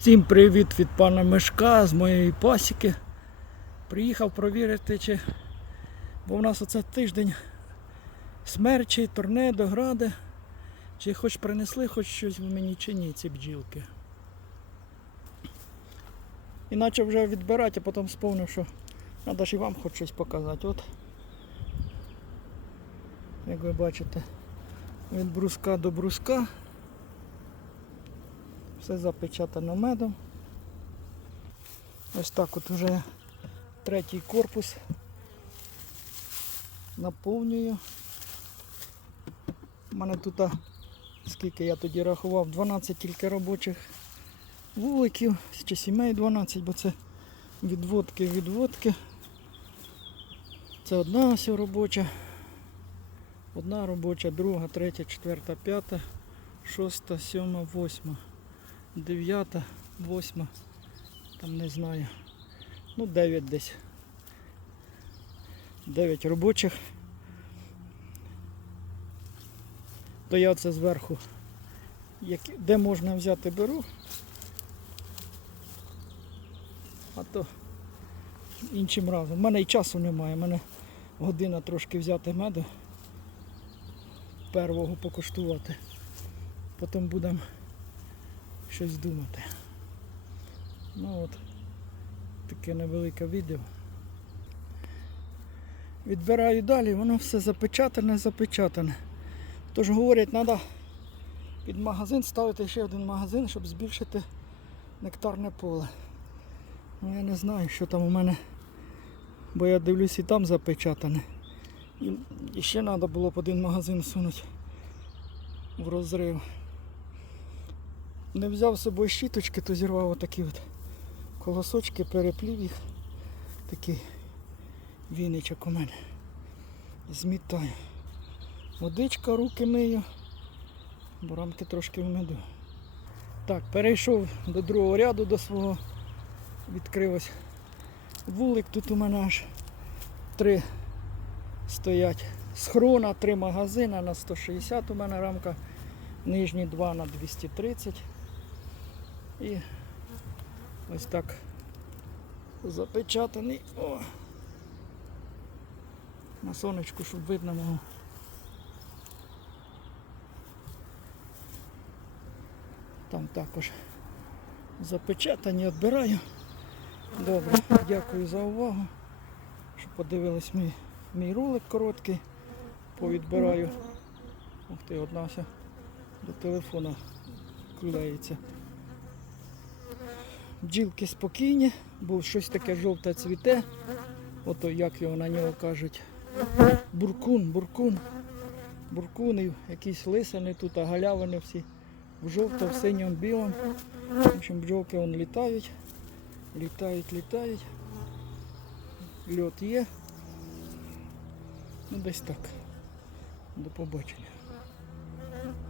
Всім привіт від пана Мешка з моєї пасіки. Приїхав провірити, чи. Бо в нас оце тиждень смерчі, торнедо, гради. Чи хоч принесли хоч щось в мені чи ні, ці бджілки. Іначе вже відбирати, а потім сповнив, що треба ж і вам хоч щось показати. От, як ви бачите, від бруска до бруска. Все запечатано медом. Ось так от вже третій корпус наповнюю. У мене тут, скільки я тоді рахував, 12 тільки робочих вуликів, чи сімей 12, бо це відводки, відводки. Це одна ось робоча, одна робоча, друга, третя, четверта, п'ята, шоста, сьома, восьма. Дев'ята, восьма, там не знаю. Ну, дев'ять десь. Дев'ять робочих. То я це зверху. Де можна взяти, беру. А то іншим разом. У мене і часу немає. У мене година трошки взяти меду. Первого покуштувати. Потім будемо щось думати. Ну от, таке невелике відео. Відбираю далі, воно все запечатане, запечатане. Тож говорять, треба під магазин ставити ще один магазин, щоб збільшити нектарне поле. Ну я не знаю, що там у мене, бо я дивлюсь і там запечатане. І, ще треба було б один магазин сунути в розрив. Не взяв з собою щіточки, то зірвав отакі от колосочки, переплів їх. Такий віничок у мене. Змітаю. Водичка, руки мию, бо рамки трошки меду. Так, перейшов до другого ряду до свого. Відкрив ось вулик. Тут у мене аж три стоять схрона, три магазини на 160 у мене рамка, нижні два на 230. І ось так запечатаний. О! На сонечку, щоб видно було. Там також запечатані, відбираю. Добре, дякую за увагу. Що подивились мій, мій ролик короткий. Повідбираю. Ух ти, одна вся до телефона клеїться. Бджілки спокійні, бо щось таке жовте цвіте. Ото як його на нього кажуть. Буркун, буркун. Буркуни, якісь лисини тут, а галявини всі в жовто, в синьому, білому. В общем, бджолки вон літають. Літають, літають. Льот є. Ну десь так. До побачення.